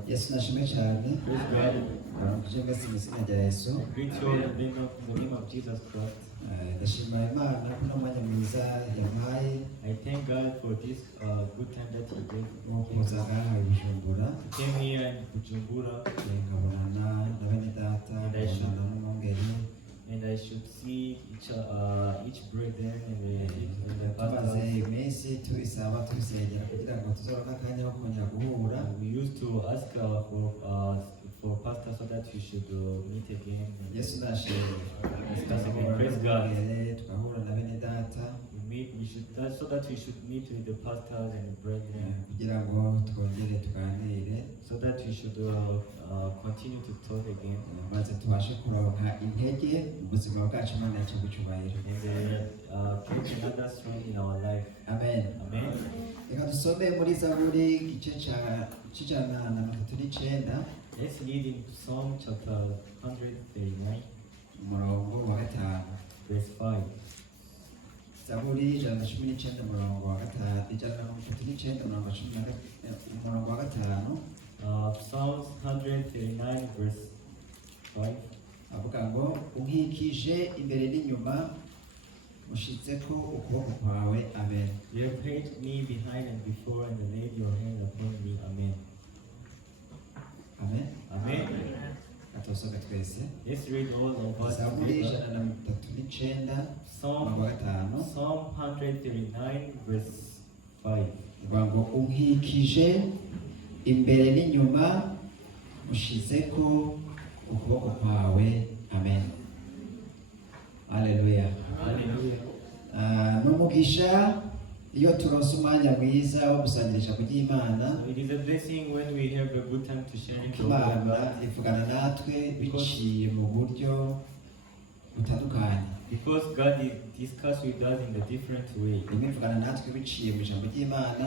God. Yesu nashimwe cyane. Praise God. Baramukije mwese mu izina rya Yesu. Greet you all in the name of Jesus Christ. Ndashimira Imana ko n'umwanya mwiza yampaye I thank God for this good time that He gave. wo kuza ngaha i Bujumbura. I came here in Bujumbura nkabonana na bene data, nkabonana n'umwungeri. and I should see each brethren in the Tumaze pastors. iminsi tubisaba tubisengera kugira ngo tuzoronke akanya ko kongera guhura. We used to ask for pastors so that we should meet again. And Yesu nashimwe. discuss again. Praise God. Tukahura na bene data We should so that we should meet with the pastors and the brethren, kugira ngo twongere tuganire so that we should continue to talk again maze tubashe kuronka intege mu buzima bwacu Imana yacu gucyubahiro. and create another strength in our life. Amen. Amen. Reka dusome muri Zaburi igice c'ijana na mirongo itatu n'icenda Let's read in Psalm chapter 139, umurongo wa gatanu. verse 5. Zaburi ijana na cumi n'icenda umurongo wa gatanu, ijana na mirongo itatu n'icenda umurongo wa gatanu Psalms 139, verse 5. avuga ngo unkikije imbere n'inyuma ushitseko ukuboko kwawe. Amen. You have hid me behind and before, and laid your hand upon me. Amen. Amen. Amen. Katosome twese. Let's read all of us Zaburi together. ijana na mirongo itatu n'icenda umurongo Psalm wa gatanu Psalm 139, verse 5. avuga ngo unkikije imbere n'inyuma ushizeko ukuboko kwawe. Amen. Haleluya. Hallelujah. N'umugisha iyo turonse umwanya mwiza wo gusangirisha ku ry'Imana. It is a blessing when we have a good time to share the word of Imana God, ivugana natwe biciye mu buryo butandukanye. because God is discussed with us in a different way. Rimwe ivugana natwe biciye mu ijambo ry'Imana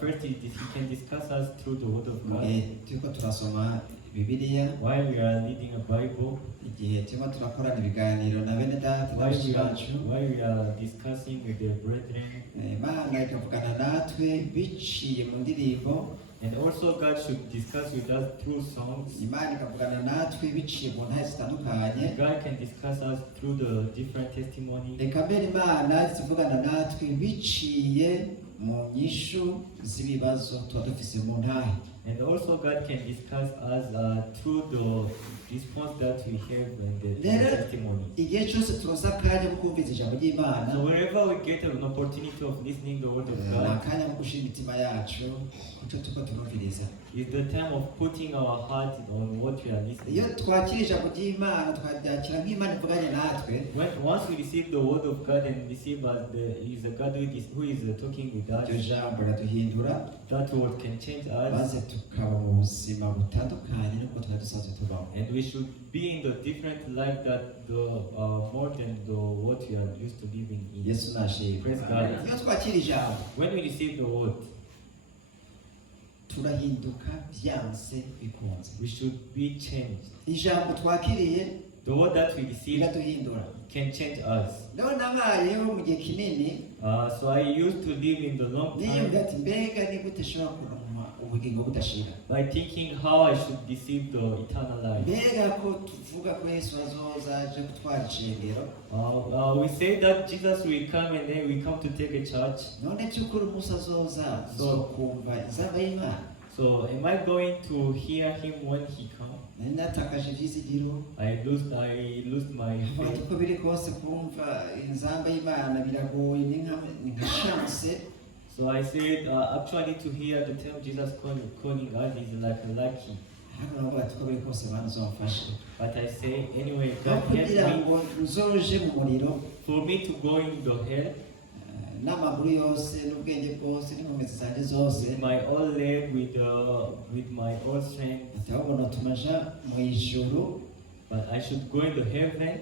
First, He can discuss us through the word of mu God gihe turiko turasoma Bibiliya, while we are reading a Bible, igihe turimo turakorana ibiganiro na bene data while n'abashiki bacu. we are discussing with the brethren, Imana ikavugana natwe biciye mu ndirimbo. and also God should discuss with us through songs. Imana ikavugana natwe biciye mu ntara zitandukanye. God can discuss us through the different testimonies. Reka mbere Imana zivugana natwe biciye mu nyishu z'ibibazo tuba dufise mu ntara. And also God can discuss us through the response that we have in the testimony. Igihe cyose turonse akanya ko kumviriza ijambo ry'Imana, So wherever we get an opportunity of listening the word of ni God, akanya ko gushira imitima yacu kuco turiko turumviriza. is the time of putting our heart on what we are listening. Iyo twakira ijambo ry'Imana twaryakira nk'Imana ivuganye natwe, Once we receive the word of God and receive as is a God who is talking with us, iryo jambo riraduhindura that word can change us, maze tukaba mu buzima butandukanye n'uko twari dusanzwe tubaho. and we should be in the different life that more than what we are used to living in. Yesu nashimwe. Praise God. Iyo twakira ijambo When we receive the word, turahinduka byanse bikunze. we should be changed. Ijambo twakiriye The word that we receive riraduhindura. can change us. Naho nabayeho mu gihe kinini So I used to live in the long niyumva time ati mbega ni gute nshobora kuronka ubugingo budashira. by thinking how I should receive the eternal life. Mbega ko tuvuga ko Yesu azoza aje gutwara ishengero, We say that Jesus will come and then we come to take a church. none by'ukuri umunsi azoza zokumva izaba y'Imana. So am I going to hear him when he comes? Nari natakaje ivyizigiro. I lose my Avuga faith. uko biri kose kumva inzamba y'Imana biragoye, ni nka chance. So I said, actually to hear the term Jesus calling us is like a lucky. Hano navuga ati uko biri kose Mana uzamfashe. But I say, anyway, No God kugira help me ngo nzoje mu muriro for me to go into the hell n'amaguru yose n'ubwenge bwose n'inkomezi zanjye zose. with my all leg, with my all strength. Ati ahubwo tumaja mu ijuru But I should go into heaven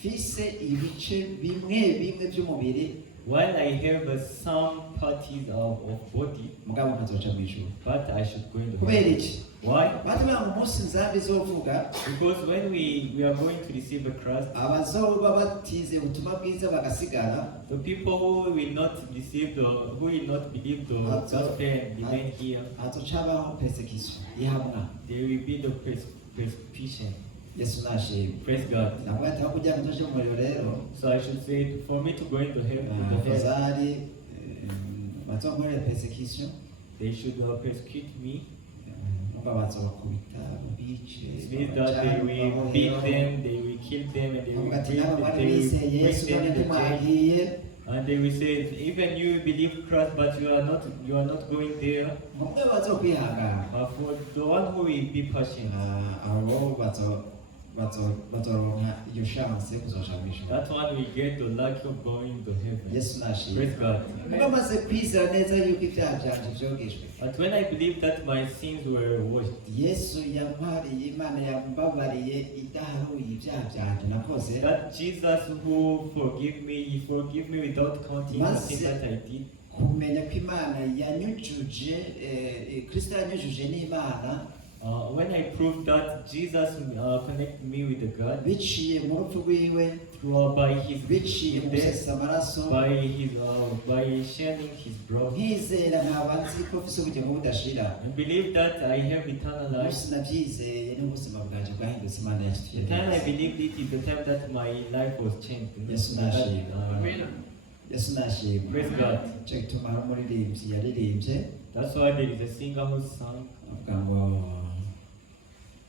fise ibice bimwe bimwe by'umubiri while I have some parties of body, mugabo nkazoca mu ijuru. but I should go in the Kubera heaven. iki? Why? Batubwira ngo umunsi nzaba izovuga Because when we are going to receive a Christ, abazoba batize ubutumwa bwiza bagasigara, the people who will not receive who will not believe the gospel and remain here, hazoca habaho persecution ihamwa. there will be the persecution. Yesu nashimwe. Praise God. Ntabwo yataho kugira ngo tuje mu muriro rero, So I should say, for me to go into heaven, bazari bazongorera persecution, they should persecute me. nubwo bazobakubita babice, It means that they will beat them, they will kill them, and they will nubwo ati beat nabo them, bari they will bizeye bring Yesu them none to jail. ntimwagiye, And they will say, even you believe Christ, but you are not going there. mubwo bazokwihangana. For the one who will be patient, abo bazoronka iyo chance yo kuzoja mu ijuru. that one will get the luck of going to heaven. Yesu nashimwe. Praise God. Mubwo amaze kwizera neza yuko ibyaha byanje byogejwe, But when I believe that my sins were washed, Yesu yampariye, Imana yambabariye idaharuye ibyaha byanje nakoze, that Jesus who he forgive me without counting the things that I did. kumenya ko Imana yanyujuje, Kristo yanyujuje n'Imana When I proved that Jesus connected me with the God biciye mu rupfu rwiwe, by his biciye mu death, gusesa amaraso, by shedding his blood, nkizera nkaba nzi ko mfise ubugingo budashira. and believe that I have eternal life. Umunsi nabyizeye n'ubuzima bwanje bwahindutse, Imana The time I yacituye. believed it is the time that my life was changed. Yesu nashimwe. Yesu nashimwe. Praise God. Icyo gituma hari umuririmbyi yaririmbye That's why there is a singer who sang, avuga ngo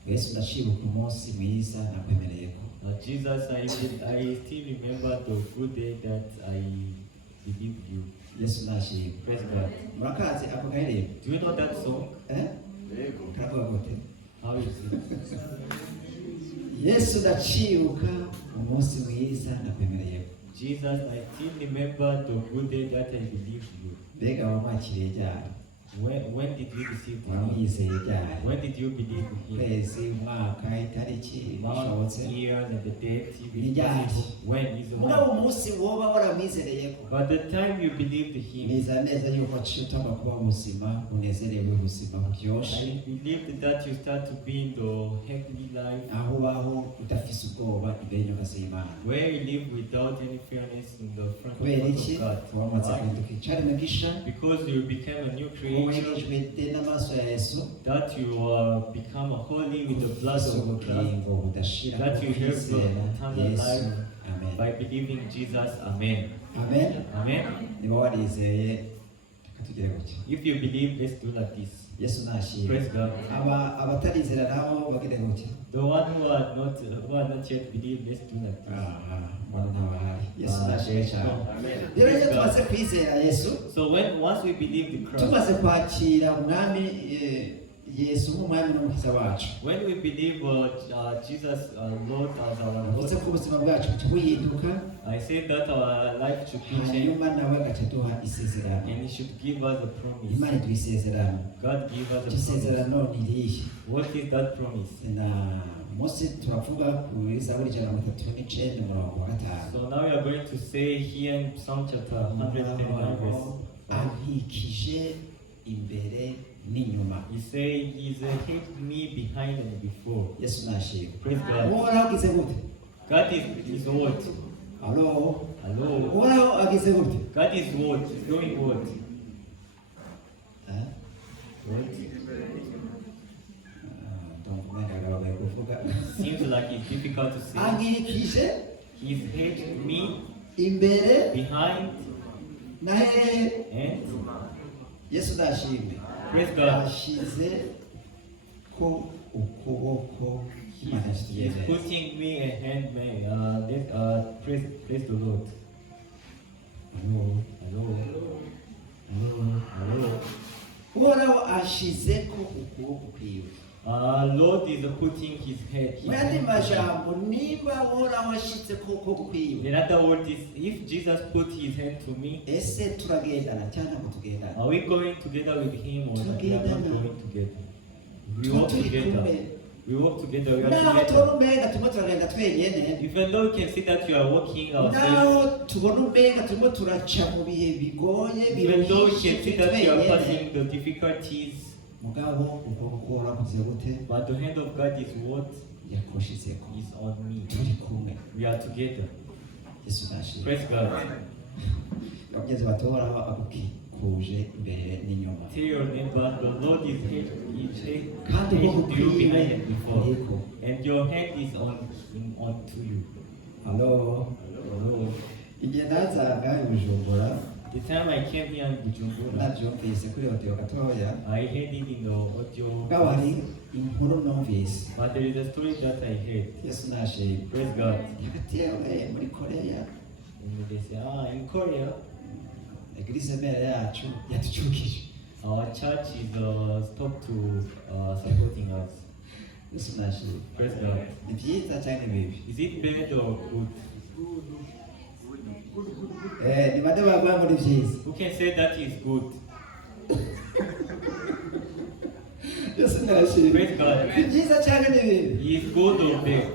Yesu ndacibuka umunsi mwiza nakwemereye ko. Jesus, I still remember the good day that I believed you. Yesu nashimwe. Praise God. Murakazi ako karirimbo? Do you know that song? Karavuga gute? How is it? Yesu ndacibuka umunsi mwiza nakwemereye ko. Jesus, I still remember the good day that I believed you. Mbega wamwakiriye ryari? When did you receive him? Wamwizeye ryari? When did you believe in him? Ukwezi, umwaka, itariki Month, bishobotse. years, and the date you Ni believed ryari? him. When is the Muri one? uwo munsi woba waramwizereye ko, But the time you believed him, niza neza yuko waciye utanga kuba ubuzima bunezerewe, ubuzima buryoshye, I believed that you start to be in the heavenly life, aho ubaho udafise ubwoba imbere y'inyoka z'Imana. where you live without any fearness in the front Kubera iki? of God. Wamaze Why? guhinduka icaremwe gisha, Because you became a new creature, wejejwe de n'amaraso ya Yesu, that you become holy with the blood ufise of Christ, ubugingo budashira that you have kwizera eternal Yesu. life Amen. by believing Jesus. Amen. Amen. Amen. Niba warizeye reka tugire gutya. If you believe, let's do like this. Yesu nashimwe. Praise God. Abatarizera nabo bagire gutya. The one who had not yet believed, let's do like this. Mbona ntabahari. Yesu nashimwe cyane. Amen. Rero iyo Praise tumaze God. kwizera Yesu, So once we believe the Christ, tumaze kwakira umwami Yesu nk'umwami n'umukiza wacu, when we believe Jesus Lord as our bivuze Lord, ko ubuzima bwacu buhinduka, I say that our life should be changed, hanyuma nawe agaca aduha isezerano. and He should give us a promise. Imana iduha isezerano. God give us Iryo a promise. sezerano ni irihe? What is that promise? Na munsi turavuga kuri Zaburi 139 umurongo wa 5. So now we are going to say here in Psalm chapter 139 verse. Adukikije imbere n'inyuma. He say He's hid me behind and before. Yesu nashimwe. Praise God. Uhoraho agize gute? God is what? Alo. Hello. Uhoraho agize gute? God is what? He's doing what? What? Donc Ngagara bagiye kuvuga. Seems like it's difficult to say. Angirikije He's hid me imbere behind na hehe. and Yesu nashimwe. praise God. Ashize ko ukuboko Imana He's yashyize. putting me a hand, man. Praise the Lord. Alo. Hello. Alo. Hello. Uhoraho ashize ko ukuboko kwiwe. Lord is putting his Mu yandi hand. majambo, niba Uhoraho ashize ko ukuboko kwiwe, In other words, if Jesus put his hand to me, ese turagendana cyangwa ntabwo tugendana? are we going together with him or we are not going together? We walk Tuba turi together. kumwe. We walk together, we are naho together. tubona umenga turimo turagenda twenyene, Even though we can see that you are walking ourselves, naho tubona umenga turimo turaca mu bihe bigoye even though we can see biruhije that you are twenyene, passing the difficulties, mugabo ukuboko kurakuze gute but the hand of God is what yakoshizeko, is on me. turi kumwe. We are together. Yesu nashimwe. Praise God. Abagezi batohoraho agukikuje imbere n'inyuma, Tell your neighbor, the Lord is kandi to ukuboko you kwiwe behind and before, kuriko. and your hand is on to you. Halo, Hello. igihe nazaga i Bujumbura The time I came here in Bujumbura, navyumvise kuri audio gatoya, I heard it in the audio, mugabo hari inkuru numvise. but there is a story that I heard. Yesu nashimwe. Praise God. Hagati yawe muri Korea, And they say, in Korea, eglise mere yacu yatucukije. our church is stopped to supporting us. Yesu nashimwe. Praise God. Ni vyiza canke bibi? Is it bad or good? Ni bande bavuga ngo ni vyiza? Who can say that is good? Yesu nashimwe. Praise God. Ni vyiza canke ni bibi? Is good or bad?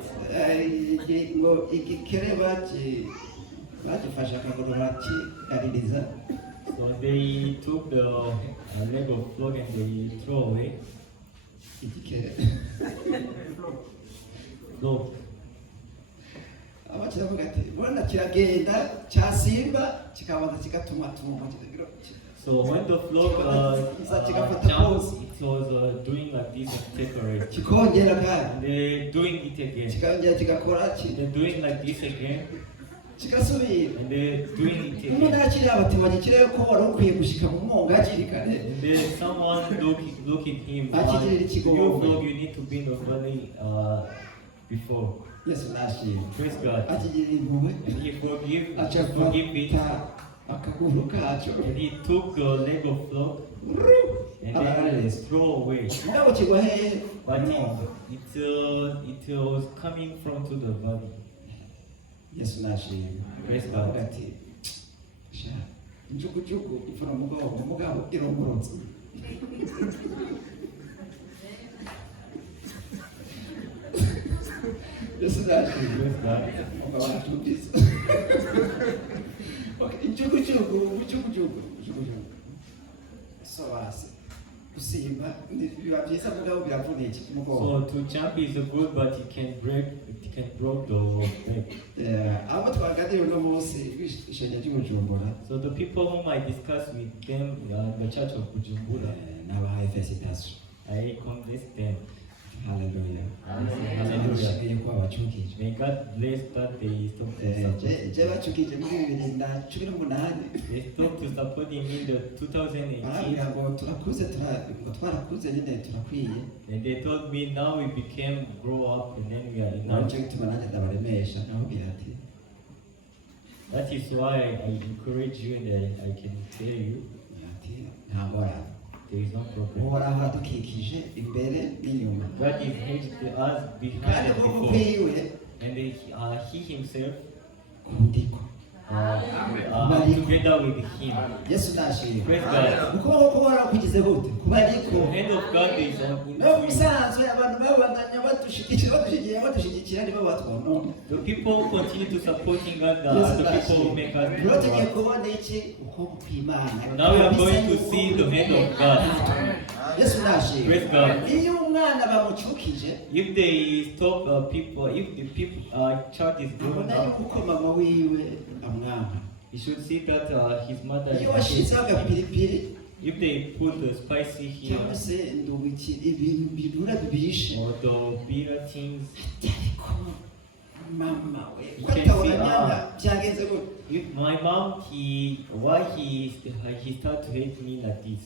Ngo igikere bagifashe akaguru bakigaririza, So they took the leg of frog and they throw away. igikere No. abakiravuga ati bona kiragenda cyasimba kikabanza kigatumatuma kikagira So when the frog jumped, it was doing like this and take a rest. kikongera kandi And they're doing it again. kikongera kigakora They're doing like this again. kigasubira. And they're doing it umuntu again. akiri abatima gikire ko wari ukwiye gushika mu mwonga hakiri kare. And then someone look at him. You frog, you need to be in the valley before. Yesu nashimwe. Praise God. akigirira impuhwe And he forgive it. acafata akaguru kacyo And he took the leg of frog and then throw away. mugabo kigwa hehe But mwonga. it was coming from to the valley. Yesu nashimwe. Praise Avuga God. ati sha injugujugu ipfuna mugabo irongorotse. Yesu nashimwe. Praise God. Mugabo aratubiza. Injugujugu so basi gusimba biba byiza mugabo biravuniye iki So kumugongo. to jump is good, but it can break the leg. Abo twaganiriye uno munsi ishengero ry'Ubujumbura, So the people whom I discussed with them in the church of Bujumbura, nabahaye felicitation. I convinced them. Haleluya. Hallelujah. Ndashimiye ko abacukije. May God bless that they stopped to support. Je bacukije muri 2018. They stopped to support him in the 2018. Barambwira ngo turakuze ngo twarakuze nyine turakwiye. And they told me now we became grow up and then we are enough. Nacyo gituma nanjye ndabaremesha nababwira ati That is why I encourage you and I can tell you nta ngorane. there is no problem. Uhoraho adukikije imbere n'inyuma. God is hedged us behind Kandi and ukuboko before. kwiwe And he himself kundiko. together with him. Yesu nashimye. Praise God. Ukuboko k'Uhoraho kugize gute? Kubariko. The hand of God is on No into you. musanzwe abantu babandanya badushigikira nibo batwonona. The people who continue to supporting us Yesu are the people who nashimye. make us Rero grow tugiye up. kubona iki ukuboko kw'Imana. Now we are going to see the hand of God. Yesu nashimye. Praise God. Iyo umwana bamucukije If they stop people, if the people child is grown abona up, yuko mama wiwe amwanga. he should see that his mother Iyo washizeho agapiripiri if they put the spicy here cyangwa se ndubiki ibintu binura bibishe or the bitter things, ariko mama we You can batabona see, nyanga byagenze gute. if my mom why he start to hate me like this.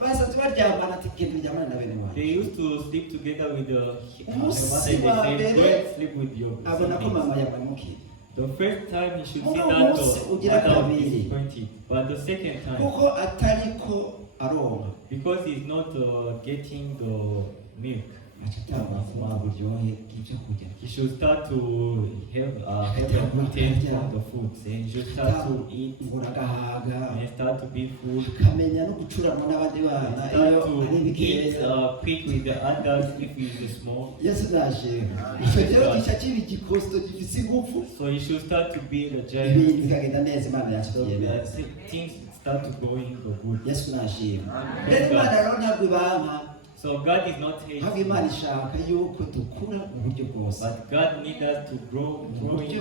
Basanzwe baryamana ati genda uryamane na bene wawe. They used to sleep together with the Umunsi mother wa and they say mbere go and sleep with your abona ko siblings. mama yabamukiye The first time he should see Muno that munsi the ugira mother was kabiri. disappointed, but the second time kuko atariko aronka because he's not getting the milk, acatanga mu buryohe bw'ibyo kurya. he should start to have a good taste from the food. And he should start to eat uragahaga and start to be food. akamenya no gucurama n'abandi bana And iyo start ari to eat bikeya quick with the adults if he is small. yesu nashimwe icyo rero gica kiba igikosto gifise ingufu So he should start to be the ibintu giant. bikagenda neza imana So yaciye neza things start to go into good. yesu nashimwe rero imana rero ntabwo ibanka So God is not ntabwo hating, imana ishaka yuko dukura mu buryo bwose but God needs us to grow in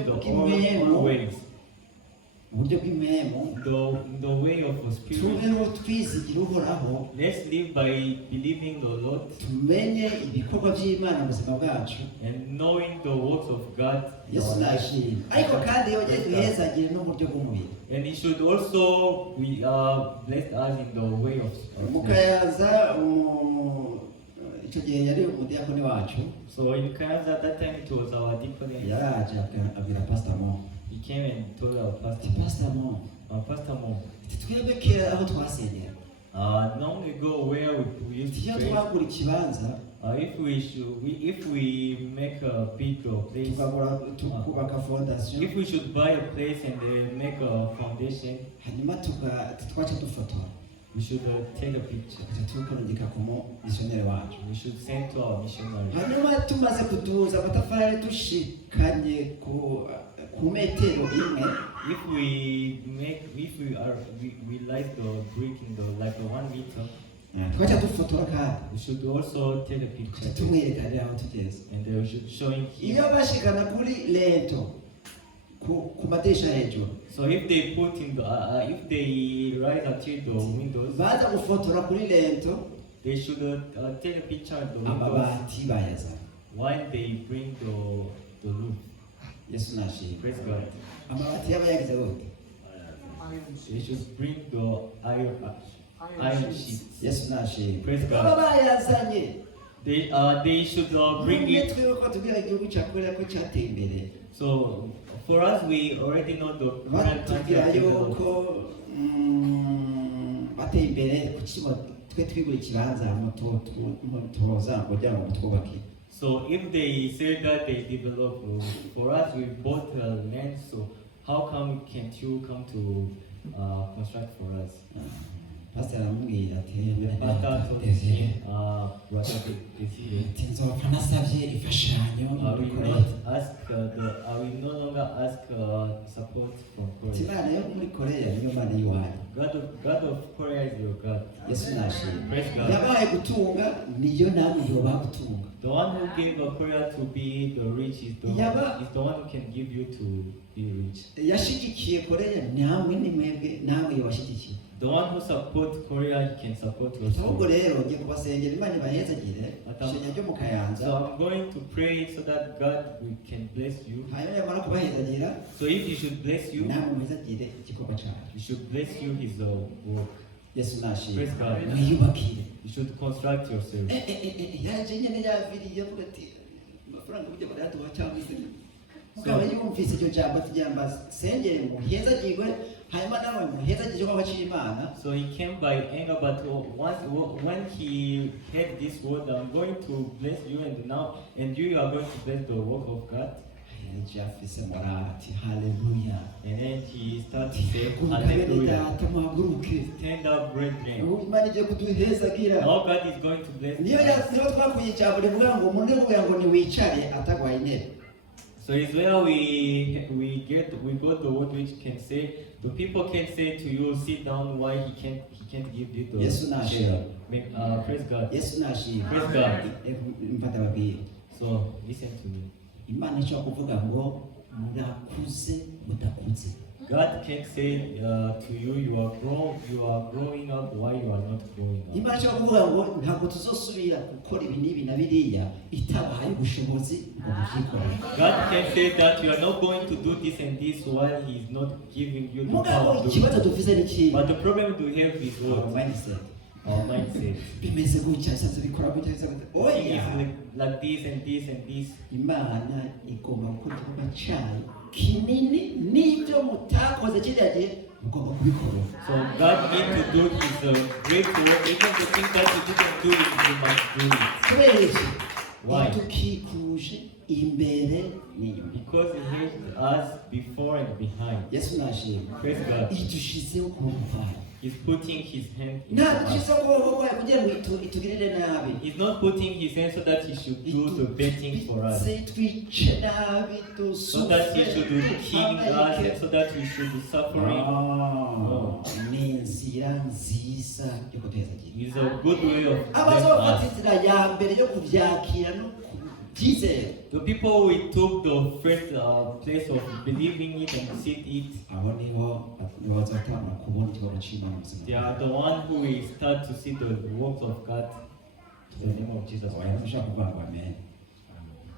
the Give all ways. mu buryo bw'imwemu The way of the spirit. tubeho twizigira uhoraho Let's live by believing the Lord tumenye ibikorwa by'imana mu buzima bwacu and knowing the works of God. in yesu our life. nashimwe ariko kandi yongeye duhezagire no mu buryo bw'umubiri And He should also bless us in the way of mukayaza icyo gihe yari umudiyakoni wacu So in Kayanza at that time it was our deaconess. yaraje abwira pastor mo He came and told our pastor, pastor mo Pastor Mo, twebwe kera aho twasengera long ago where we used iyo to pray, twagura ikibanza if we make a big place, tukubaka fondasiyo if we should buy a place and make a foundation, hanyuma twaca dufotora we should take a picture. tukurungika ku misiyoneri wacu We should send to our missionary. hanyuma tumaze kuduza amatafari dushikanye ku metero imwe If we like the brick in the like the 1 meter, twaca dufotora kandi we should also take a picture tumwerekanira aho tugeze and we should show him here. iyo bashikana kuri lento ku madirisha hejuru So if they put in the if they rise until the windows, baza gufotora kuri lento they should take a picture of the windows amabati bayazana while they bring the roof. yesu nashimwe Praise God. amabati yaba yagize gute They should bring the iron sheets. yesu nashimwe Praise God. baba bayazanye They should bring it. twebwe ko tubwira igihugu cya korea ko cyateye imbere So for us, we already know the current country batubwira of development. yuko bateye imbere ku kigo twe twigura ikibanza mutoza kugira ngo twubake. So if they say that they develop, for us we bought land. So how come can't you come to construct for us? Pastor aramubwira ati Pastor told me, what are they? nzopfa nasabye imfashanyo I muri will korea not ask I will no longer ask support from Korea. imana yo muri korea niyo mana y'iwanyu God of Korea is your God. yesu nashimwe Praise God. yabaye gutunga niyo namwe yoba gutunga The one who gave Korea to be the rich is the one who can give you to be rich. yashigikiye korea namwe ni mwebwe namwe yobashigikiye. The one who supports Korea, he can support ahubwo also. rero ngiye kubasengera imana ibahezagire ishenya ryo mu kayanza So I'm going to pray so that God can bless you. hanyuma yamara kubahezagira So if He should bless you, namwe muhezagire igikorwa cyacu. He should bless you His work. yesu nashimwe Praise God. mwiyubakire You should construct yourself. yaje nyine yaviriye avuga ati amafaranga burya barayaduha cyangwa se mukaba yumvise iryo jambo tugira ngo sengere muhezagirwe hanyuma nawe muhezagire ko abaciye imana. So he came by anger, but when he heard this word, I'm going to bless you, and you are going to bless the work of God. afise morale ati haleluya. And then he started to say, Haleluya. Hallelujah. Muhaguruke. Stand up, brethren. Imana igiye kuduhezagira. Now God is going to bless niyo us. twakuye ijambo rivuga ngo umuntu uvuga ngo niwicare atagwaye intebe. So it's where we got the word which can say, the people can say to you, sit down, why he can't give you the Yesu nashimwe. Praise God. yesu nashimwe. Praise God. mfata babwire So listen to me. imana ishobora kuvuga ngo murakuze mudakuze. God can say to you, you are growing up, why you are not growing up. imana ishobora kuvuga ngo ntabwo tuzosubira gukora ibi n'ibi na biriya itabahaye ubushobozi ngo mubyikorere. God can say that you are not going to do this and this while He is not giving you the mugabo power to do ikibazo it. dufise ni kimwe. But the problem we have is Our what? mindset. Our mindset. bimeze gutya bisanzwe bikora gutya bisanzwe Things oya like this and this and this. imana igomba gukora igikorwa cyayo kinini n'ibyo mutakoze kiriya gihe mugomba kubikora. So God needs to do His great work. Even the things that you didn't do it, you must do it. kubera iki Why? idukikuje imbere n'inyuma. Because He has us before and behind. yesu nashimwe Praise God. idushizeho ukuboko kwayo. He's putting his hand in ntabwo us. dushyize ukuboko kwayo kugira ngo itugirire nabi. He's not putting his hand so that he should do the betting for us. twice nabi So that he should kill us and so that we should be suffering. No. ni inzira nziza yo kuteza igihe. It's a good way of abazofata blessing us. inzira ya mbere yo kubyakira no kubyizera, The people we took the first place of believing it and seeing it, abo nibo bazatanga kubona ikibazo cy'Imana mu buzima. they are the one who will start to see the works of God in the name of Jesus Christ. Ushaka kuvuga ngo amen.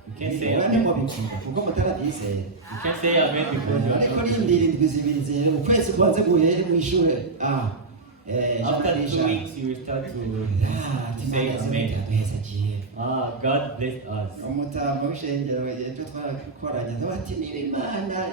You can say Ubwo amen. niko bivuga kuko mutarabyizera. You can say amen because you are Ariko not. n'indiri indwi zibiri zero ukwezi kubanze guhere mu ishuri. After 2 weeks, you will start to say amen. God blessed us. umutamba w'ishengero ejo twarakoranye bati niba Imana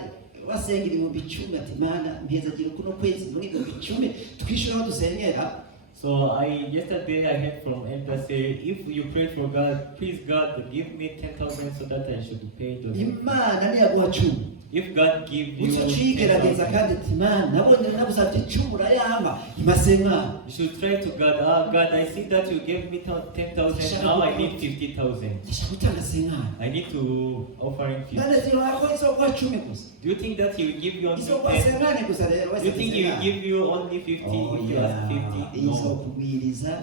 wasenga ibihumbi 10 ati Imana mpezagira kuno kwezi muri ibihumbi 10 twishyuraho dusengera. So yesterday I heard from Elder say, if you pray for God, please God give me 10,000 so that I should pay the. Imana niyaguha 10 If God give you ucigerageza 10,000, kandi ati Imana nabonye nabusabye 10 urayamba imasenga. you should try to God. God, I see that you gave me 10,000. Now I need 50,000. Ndashaka gutanga sengana. I need to offer him 50. None zirako isokuwa 10 gusa. Do you think that He will give you only Isokuwa 10? sengana gusa rero. Do you think He will give you only 50 if you ask 50? No. Izokugwiriza.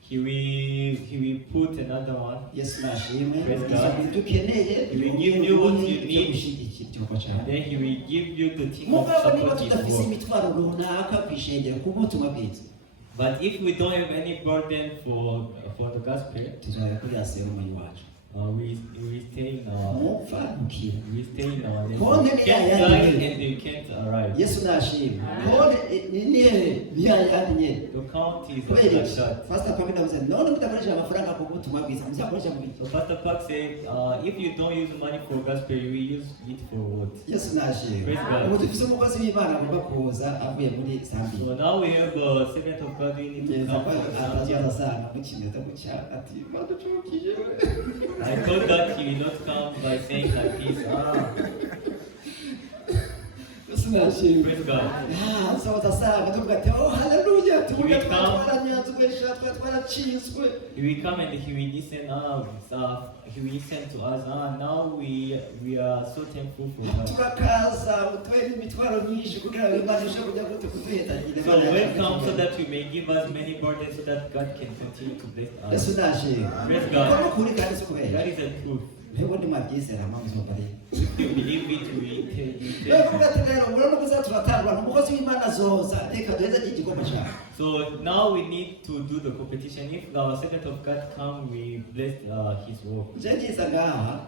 He will put another one. Yesu nashimwe. Praise God. Dukeneye. He will give you what you need. Gushyigikira igikorwa And cyawe. then He will give you the thing of Mugabo niba support His tudafise work. imitwaro runaka ku ishengero ku butumwa bwiza, But if we don't have any burden for the gospel, tuzajya kuri aserumu iwacu. we stay in our Mupfa mukira. we stay in our Konde nation. ni Can't yayandi die nyene. and they can't arrive. Yesu nashimwe. Konde ni yayandi nyene. The count is Kubera like iki? that. Pastor Pamela avuze none mutakoresha amafaranga ku butumwa bwiza muzakoresha mu So bito. Pastor Park said, if you don't use money for gospel, you will use it for what? Yesu nashimwe. Praise God. Ubu dufise umukozi w'Imana agomba kuza avuye muri Zambia. So now we have a servant of God who need to Neza come ko from atazaza Zambia. sana mukineza guca ati baducukije. I thought that he will not come by saying like this. Yesu nashimwe. Praise God. Soza sana tuvuga ati oh haleluya tuvuga He will come. twaranyanzwe twaracizwe. He will come and he will listen. He will listen to us. Now we are so thankful for God. Turakaza utwere imitwaro myinshi kugira ngo Imana ishobore kujya gute kuduhetagira. So welcome so that you may give us many burdens so that God can continue to bless Yesu us. nashimwe. Praise God. Kono kuri kandi sikubera. That is the truth. Rero ndi mabyizera mpamvu bari. If you believe it, we Rero tell kuvuga ati rero urabona ko zaturatarwa umukozi w'Imana zoza reka duheze igikorwa cyawe. So now we need to do the competition. If the servant of God come, we bless his work. Je ngiza ngaha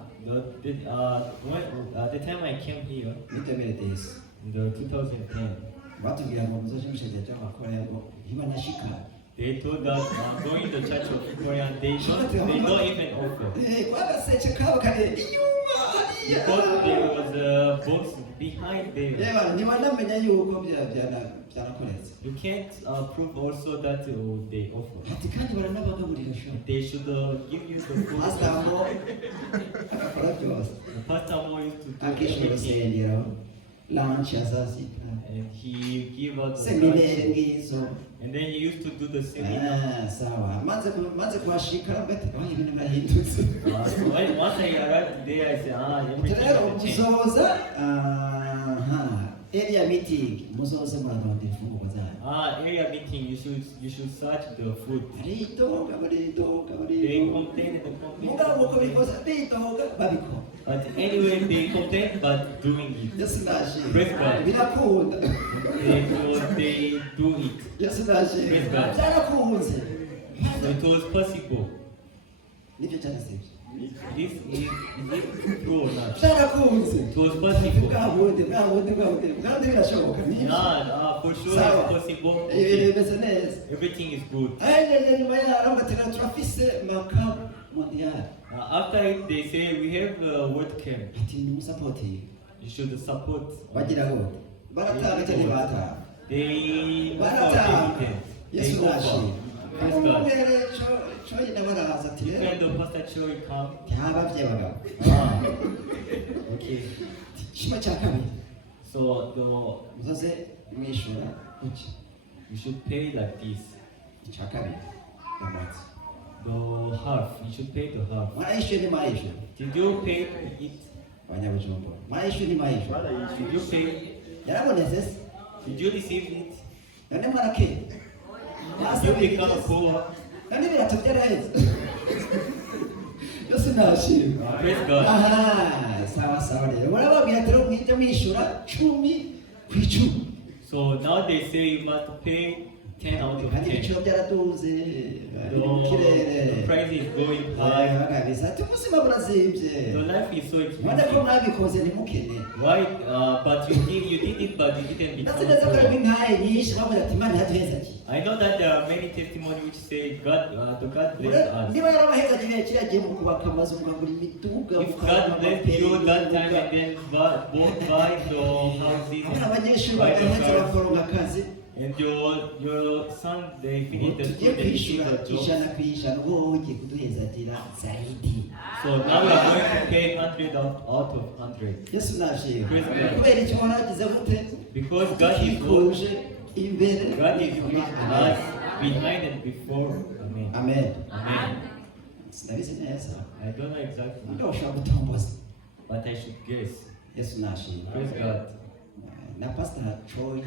The time I came here nitemere desi. in the 2010, Batubwira ngo muzoje musheze cy'abakora ngo ntibashika. they told us going to the church of Korean, they don't even offer. Kwagaseke kabo kare inyuma hariya. Because there was a box behind them. Reba ntiwanamenya yuko byanakoretse. You can't prove also that they offer. Ati kandi baranabagaburira sho. They should give you the food. Asamo akora byose. The pastor Mo used to do Akishoro everything. sengero lunch asasita. And he gave out the Seminere lunch. ngizo. And then he used to do the seminar. Sawa. Maze kuhashika bati ibintu birahindutse. So once I arrived there, I said, everything Rero has changed. muzoza area meeting muzoze muradondera imfunguko zanyu. Area meeting, you should search the food. Baridoga They complain and mugabo uko complain. bikoze bidoga babikora. But anyway, they complain but doing it. Yesu nashimwe. Praise God. Birakunda. They do it. Yesu nashimwe. Praise God. Byarakunze. So it was possible. Nibyo cyanditse. This is it true or not? Byarakunze. It was possible. Bwabundi kandi birashoboka. Yeah, for sure Sawa. it's possible. Ibintu Okay. bimeze neza. Everything is good. Ayene nyuma yaho batera turafise maka mondial. After it, they say we have a word camp. Ati ni musapoti. You should support. Bagira gute? Baratanga cyane batanga. They Baratanga. offer. They Yesu nashimwe. Praise God. Umugere cyo nyina baraza ati When the pastor Choi come. cyabavye bagabo. Okay. Shima cya kabiri. So the Muzaze mwishura kuki. you should pay like this. icya kabiri ndamubaza The half, you should pay the half. mwarayishyuye ntimwayishyuye Did you pay it? abanyabujumbura mwarayishyuye ntimwayishyuye Did you pay? yarabonetse se Did you receive it? none mwarakeye Did you become poor? none ibirato byaraheze yose nashima Praise God. aha sawa sawa rero barababwira ati rero mwite mwishyura 10/10 So now they say you must pay 10 out of kandi 10. ibiciro byaraduze bari mu The kirere price is going high. barabizi ati ubuzima burazimvye The life is so none ko expensive. mwabikoze ntimukene Why? But you did it, but you didn't become ndetse neza ko ari poor. nk'aye nyinshi bavuga ati imana yaduheza ki I know that there are many testimonies which say God, the God bless us. niba yarabaheza gihe kiragiye mu kubaka amazu mukagura imiduga If God blessed you that time and then both buy the houses abanyeshuri and buy the bagaheza cars, bakoronka akazi and your son they finish the tugiye school, they receive kwishyura the ijana job. ku ijana uwo ugiye kuduhezagira zaidi So now we are going to pay 100 out of 100 yesu nashimwe Praise God. kubera icyo waragize gute because God is good. tukikuje imbere God is with us behind and before. Amen. amen Amen. sinabizi neza I don't know exactly, ndio ushobora gutomboza but I should guess. yesu nashimwe Praise God. na pastor Troy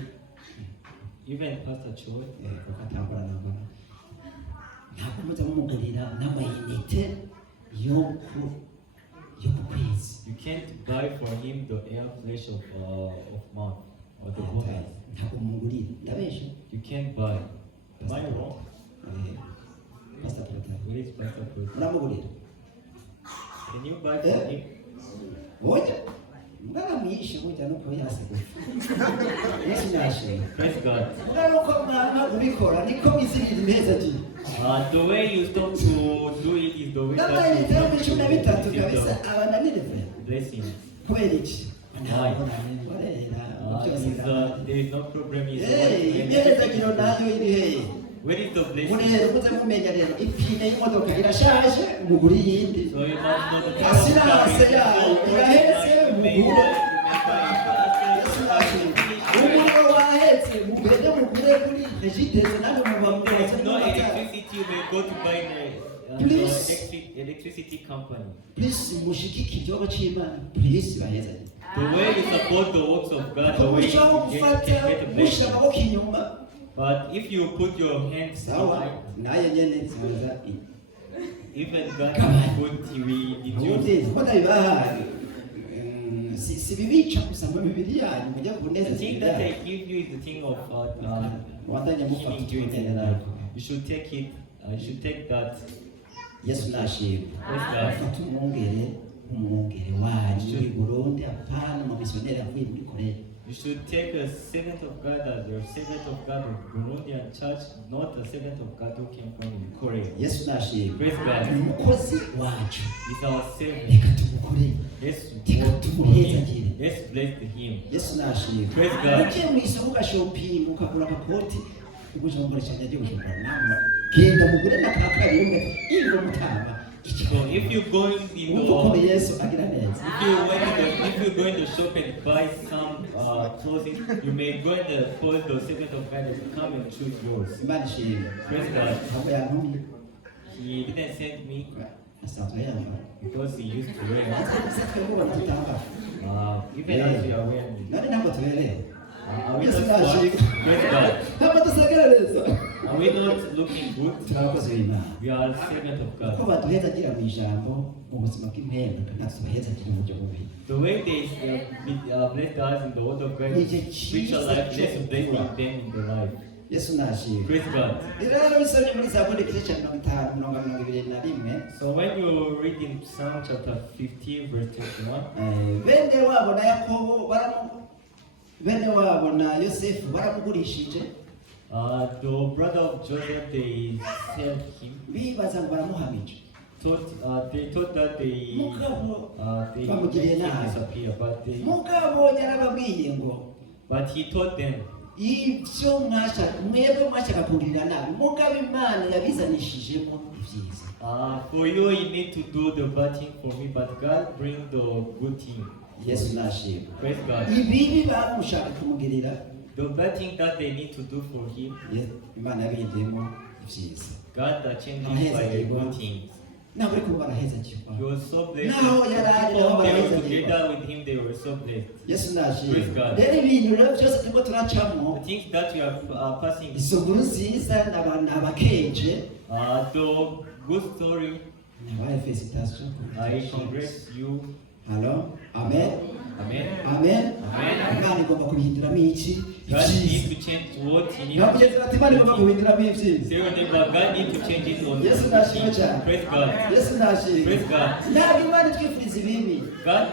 Even Pastor Choi, ukatambura nambona ntabwo muza mumugurira n'amayinite yo ku kwezi you can't buy for him the air flesh of month or the bonus. ntabwo mumugurira ndabesha You can't buy. Am I wrong? pastor Troy Where is Pastor Choi? muramugurira Can you buy for him? oya mwaramwishe mujya nuko yasigaye yesu nashimwe Praise God. mwana uko mwana ubikora niko mwizirira impeza gihe The way you stop to do it is the way n'amayinite yo that muri you cumi na bitatu receive kabisa the abananire pe blessings. kubera iki Why? There is no problem. imyerezagiro nayo iri hehe Where is the blessing? murero muze mumenya rero ipine y'imodoka irashaje mugura iyindi So you must know the asiranse yayo irahetse mugure umuriro wahetse mugende mugure kuri regiteze namwe muba There is mubaze no n'amatara electricity. You may go to buy the Please. electricity company. please mushikike igihugu cy'imana please bahezanye The way you support the works of God, the way you mushobora can gufata get a mushyira blessing. amaboko inyuma But if you put your hands sawa behind, nayo nyene zibaza even God will put He will reduce. ubundi mbona bibahaye si bibica gusa mu mibiri yanyu mujya The kunezeza thing that I give you is the thing of wandanye mufata giving you in icyongerera life. You should take it. You should take that. yesu nashimwe Praise God. afata umwungere nk'umwungere wanyu muri burundi apana mu misiyoneri avuye muri korea You should take a servant of God as your servant of God of Burundian church, not a servant of God who came from Korea. yesu nashimwe Praise God. ni umukozi wacu He's our servant. reka tumukorere Let's Reka work for tumuhezagire him. Let's bless him. yesu nashimwe Praise God. ugiye mu isoko ugashopinga ukagura agakoti ubujumbura cyane agiye gujumbura nama genda mugure na ka kabiri umwe ingo mutama So if you go in wumva uko the yesu agira neza if you go in the shop and buy some clothing, you may go in the call the servant of God and come and choose yours. imana ishimwe Praise God. ntabwo yantumye He didn't send me asanzwe yambara because he used to wear. ese twebwe tutambara Even as we are wearing it. none ntabwo tubereye Are we yesu not smart? nashimwe Praise God. ntabwo dusagira neza Are we not looking good? turi abakozi b'imana We are servant of uko God. baduhezagira mu ijambo mu buzima bw'impembwe natwe tubahezagira mu buryo bubi The way they blessed us in the word of God, spiritual life, let's bless them in the life. yesu nashimwe Praise God. rero bisomye muri zaburi igice cya 50:21 So when you read in Psalm chapter 50 verse 21, bene wabo na yakobo bene wabo na yosefu baramugurishije the brother of Joseph, they sell him. bibaza ngo baramuhamije They thought that they mugabo made bamugiriye him nabi disappear, mugabo yarababwiye ngo but he told them, ibyo mwebwe mwashaka kungirira nabi mugabo imana yabizanishijemo ibyiza for you need to do the bad thing for me, but God bring the good thing. yesu nashimwe Praise God. ibibi bamushaka kumugirira the bad thing that they need to do for him, Imana yabihinduyemo ibyiza. God changes by a good thing. Ntabwo ariko barahezagirwa. He was so blessed. Naho yari ari naho People they were barahezagirwa. together with him, they were so blessed. Yesu nashimwe. Praise God. Rero ibintu rero byose turimo turacamo, The things that we are passing, izo nkuru nziza ni abakenje, the good story, nabaye felicitation. I congrats you. Hello? Amen? Amen. Amen? Amen. Imana igomba kubihinduramo iki? God needs Ibyiza. to change what he needs. Namugenzi bati Imana igomba kubihinduramo ibyiza. Say your neighbor, God needs to change it on Yesu nashimwe cyane. Praise God. Yesu nashimwe. Praise God. Ntabwo Imana itwifuriza ibibi. God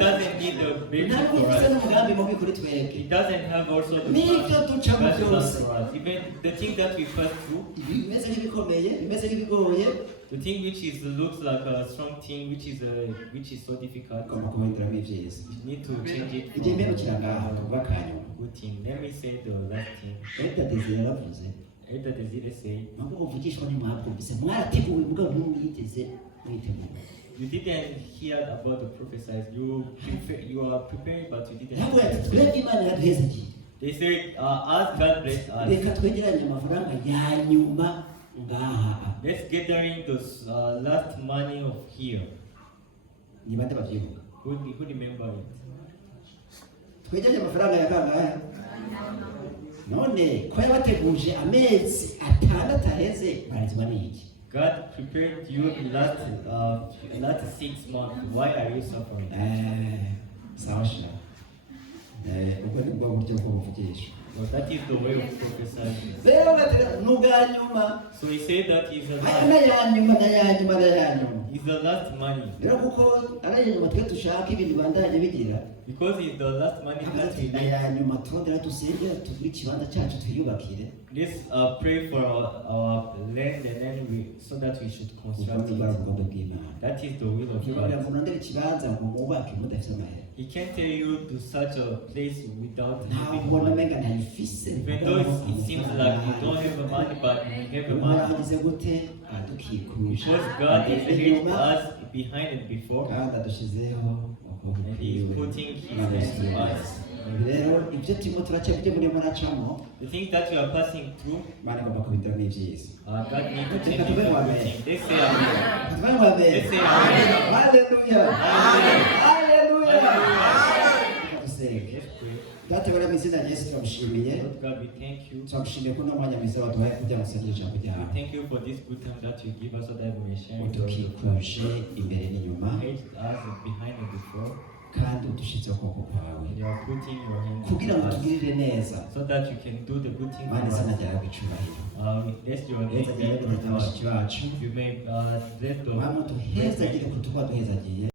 doesn't need the breakthrough Ntabwo for ifite us. n'umugambi mubi kuri He twebwe. doesn't have also the N'ibyo ducamo best plans byose. for us. Even the thing that we pass through, Bimeze nk'ibikomeye, bimeze nk'ibigoye, the thing which is looks like a strong thing, which is so difficult, igomba kubihinduramo ibyiza. you need to change it Igihe for mperukira ngaha kuva kanyuma. good thing. Let me say the last thing. Leta Desire yaravuze, Elder Desire say, nubwo muvugishwa ntimwakumvise, mwarateguwe mugabo ntimwigeze mwitegura. you didn't hear about the prophesies. You are prepared, but you didn't. Ntabwo ati twebwe Imana yaduhezagiye. They say, ask God bless us. Reka twegeranye amafaranga ya nyuma ngaha. Let's gathering the last money of here. Ni bande babyibuka? Who remember it? Twegeranye amafaranga ya kangahe? None ko yabateguje amezi atandatu aheze barizwa n'iki? God prepared you last 6 months. Why are you suffering? Sawa shira. Ubwo ni bwo buryo bwo kuvugisha. Well, that is the way of prophesying. Rero batega n'ubwa nyuma. So he said that is the Na ya nyuma, na ya nyuma, na ya nyuma. is the last money. Rero kuko ari nyuma twe dushaka ibintu bandanye bigira. Because it's the last money that we Na need. ya nyuma turondera dusenge tugire ikibanza cyacu twiyubakire. Let's pray for our land and then so that we should construct Ubwo it. bw'Imana bw'Imana. That is the will of Ntiwabura God. murondera ikibanza ngo mubake mudafite amahera. He can't tell you to such a place without Ntabwo having ubona money. umenga ntayifise. Even though it seems like you don't have the money, but you have the money. Muragize gute? Adukikuje. Because God is ahead us behind and before, kandi adushizeho and He is putting His hands to us. rero ibyo turimo turaca ibyo murimo muracamo The things that you are passing through, Imana igomba kubihinduramo ibyiza. God needs to change it to everything. Let's say amen. tuvuge ngo amen. Let's say amen. Haleluya. Amen. Haleluya. Hallelujah. Dusenge. Let's pray. Data bari mu izina rya Yesu turamushimiye. Lord God, we thank you. Turamushimiye ko n'umwanya mwiza waduhaye kugira ngo usangire ijambo We ryawe. thank you for this good time that you give us so that we may share your word. Udukikuje imbere n'inyuma Hate us behind and before, kandi udushizeho ukuboko kwawe and you are putting your hands kugira ngo on us tugirire neza. so that you can do the good thing for Imana izina us. ryawe icubahiro. Bless your name, Heza be rero glorified. bashiki bacu You may let the Mama duhezagire kutuba duhezagiye